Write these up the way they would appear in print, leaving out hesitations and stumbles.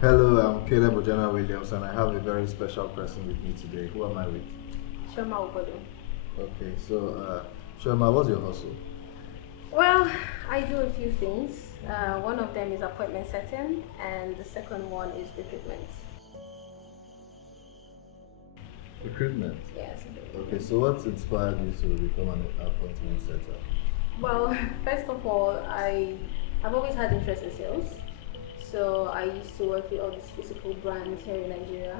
Hello, I'm Caleb Ojana Williams, and I have a very special person with me today. Who am I with? Chioma Ogbodo. Okay, Shoma, what's your hustle? Well, I do a few things. One of them is appointment setting, and the second one is recruitment. Recruitment. Yes. Okay, so what inspired you to become an appointment setter? Well, first of all, I've always had interest in sales. So I used to work with all these physical brands here in Nigeria,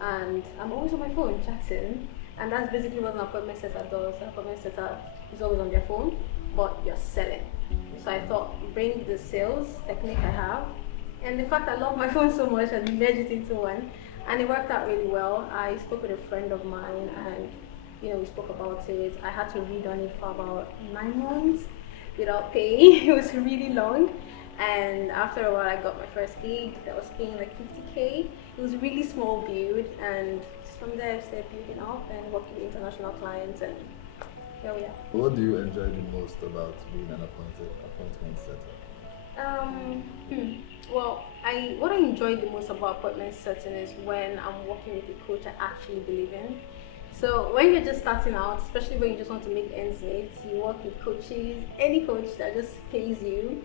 and I'm always on my phone chatting, and that's basically what an appointment setter does. An appointment setter is always on their phone, but you're selling. So I thought, bring the sales technique I have, and the fact I love my phone so much, and merge it into one, and it worked out really well. I spoke with a friend of mine, and we spoke about it. I had to read on it for about 9 months without pay. It was really long. And after a while, I got my first gig that was paying like 50K. It was a really small build, and from there, I started building up and working with international clients, and here we are. What do you enjoy the most about being an appointment setter? Well, I what I enjoy the most about appointment setting is when I'm working with a coach I actually believe in. So when you're just starting out, especially when you just want to make ends meet, you work with coaches, any coach that just pays you.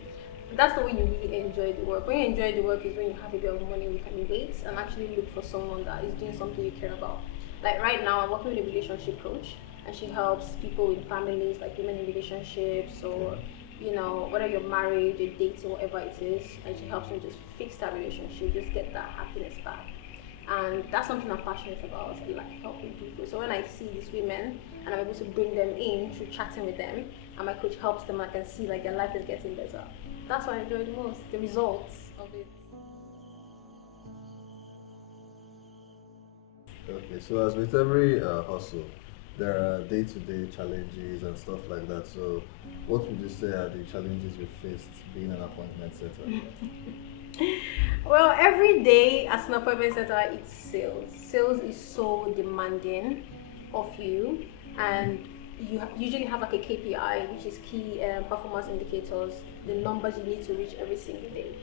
That's the way you really enjoy the work. When you enjoy the work is when you have a bit of money, you can wait and actually look for someone that is doing something you care about. Like right now, I'm working with a relationship coach, and she helps people with families, like women in relationships, or whether you're married, you're dating, whatever it is, and she helps them just fix that relationship, just get that happiness back. And that's something I'm passionate about, like helping people. So when I see these women and I'm able to bring them in through chatting with them, and my coach helps them, I can see like their life is getting better. That's what I enjoy the most, the results of it. Okay, so as with every hustle, there are day-to-day challenges and stuff like that. So, what would you say are the challenges you faced being an appointment setter? Well, every day as an appointment setter, it's sales. Sales is so demanding of you, and you usually have like a KPI, which is key performance indicators, the numbers you need to reach every single day.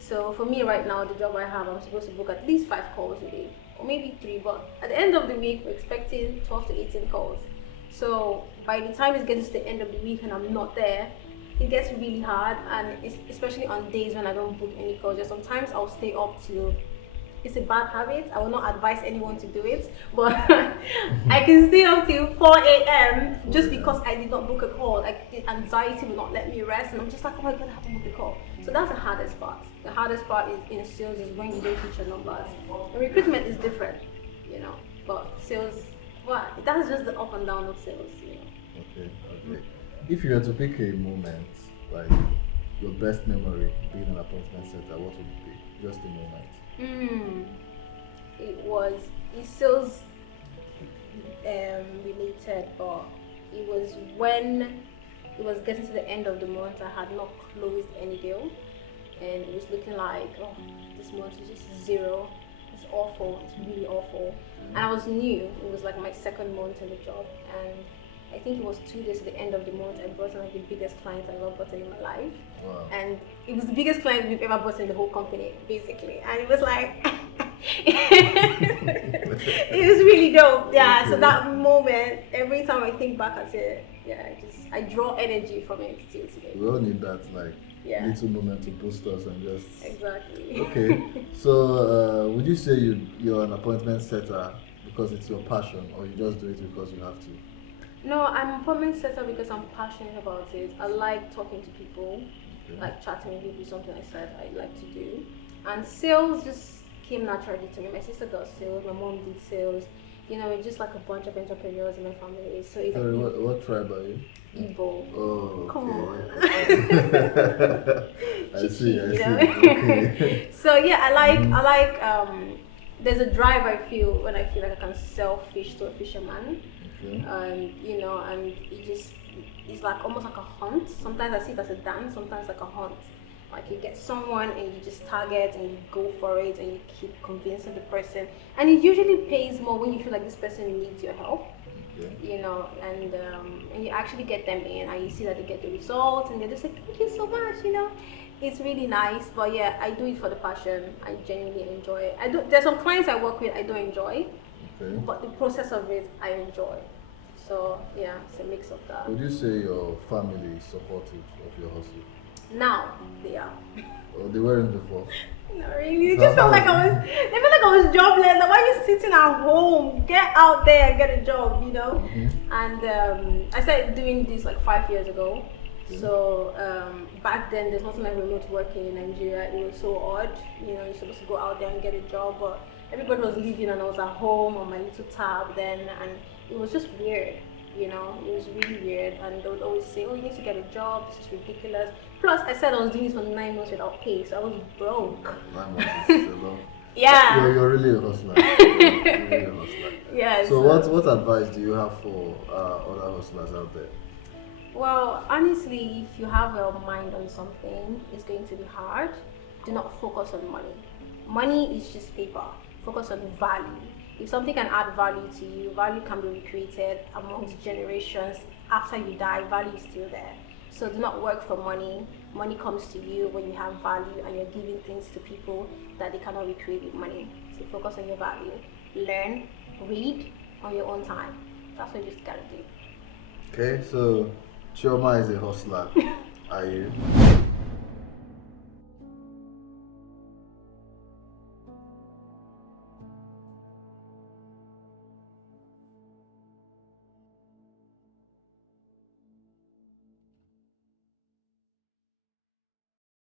So for me right now, the job I have, I'm supposed to book at least 5 calls a day, or maybe three. But at the end of the week, we're expecting 12 to 18 calls. So by the time it gets to the end of the week and I'm not there, it gets really hard, and especially on days when I don't book any calls. Just sometimes I'll stay up till, it's a bad habit. I will not advise anyone to do it, but I can stay up till 4 a.m. just because I did not book a call. Like the anxiety will not let me rest, and I'm just like, oh my god, I haven't booked a call. So that's the hardest part. The hardest part is in sales is when you don't hit your numbers. And recruitment is different, but sales, well, that's just the up and down of sales. Okay, okay. If you were to pick a moment, like your best memory being an appointment setter, what would it be? Just a moment. Mm, it's sales related, but it was when it was getting to the end of the month. I had not closed any deal, and it was looking like, oh, this month is just zero. It's awful. It's really awful. And I was new. It was like my second month in the job, and I think it was 2 days at the end of the month. I brought in like the biggest client I've ever gotten in my life, Wow. and it was the biggest client we've ever bought in the whole company, basically. And it was like, it was really dope. Yeah. Okay. So that moment, every time I think back at it, yeah, I draw energy from it still today. We all need that Yeah. little moment to boost us and just. Exactly. Okay. So would you say you're an appointment setter because it's your passion, or you just do it because you have to? No, I'm a appointment setter because I'm passionate about it. I like talking to people, Okay. like chatting with people, something I said I like to do. And sales just came naturally to me. My sister does sales, my mom did sales. It's just like a bunch of entrepreneurs in my family. So it's Sorry, what tribe are you? Igbo. Oh, Come okay. on. I see, I Chichi, see. Okay. So yeah, I like there's a drive I feel when I feel like I can sell fish to a fisherman. Okay. And it's like almost like a hunt. Sometimes I see it as a dance, sometimes like a hunt. Like you get someone and you just target and you go for it and you keep convincing the person. And it usually pays more when you feel like this person needs your help. Okay. And you actually get them in and you see that they get the results and they're just like, thank you so much. It's really nice, but yeah, I do it for the passion. I genuinely enjoy it. I do. There's some clients I work with I don't enjoy, Okay. but the process of it I enjoy. So yeah, it's a mix of that. Would you say your family is supportive of your hustle? Now they are. Or they weren't before? Not really. It just felt like I was. They felt like I was jobless. Like, why are you sitting at home? Get out there and get a job, you know. And I started doing this like 5 years ago. So back then, there's nothing like remote working in Nigeria. It was so odd. You know, you're supposed to go out there and get a job, but everybody was leaving, and I was at home on my little tab then, and it was just weird. You know, it was really weird, and they would always say, "Oh, you need to get a job. This is ridiculous." Plus, I said I was doing this for 9 months without pay, so I was broke. 9 months is a lot. Yeah. You're really a hustler. You're really a hustler. Yeah. So what advice do you have for other hustlers out there? Well, honestly, if you have your mind on something, it's going to be hard. Do not focus on money. Money is just paper. Focus on value. If something can add value to you, value can be recreated amongst generations. After you die, value is still there. So do not work for money. Money comes to you when you have value and you're giving things to people that they cannot recreate with money. So focus on your value. Learn, read on your own time. That's what you just gotta do. Okay, so Chioma is a hustler. Are you?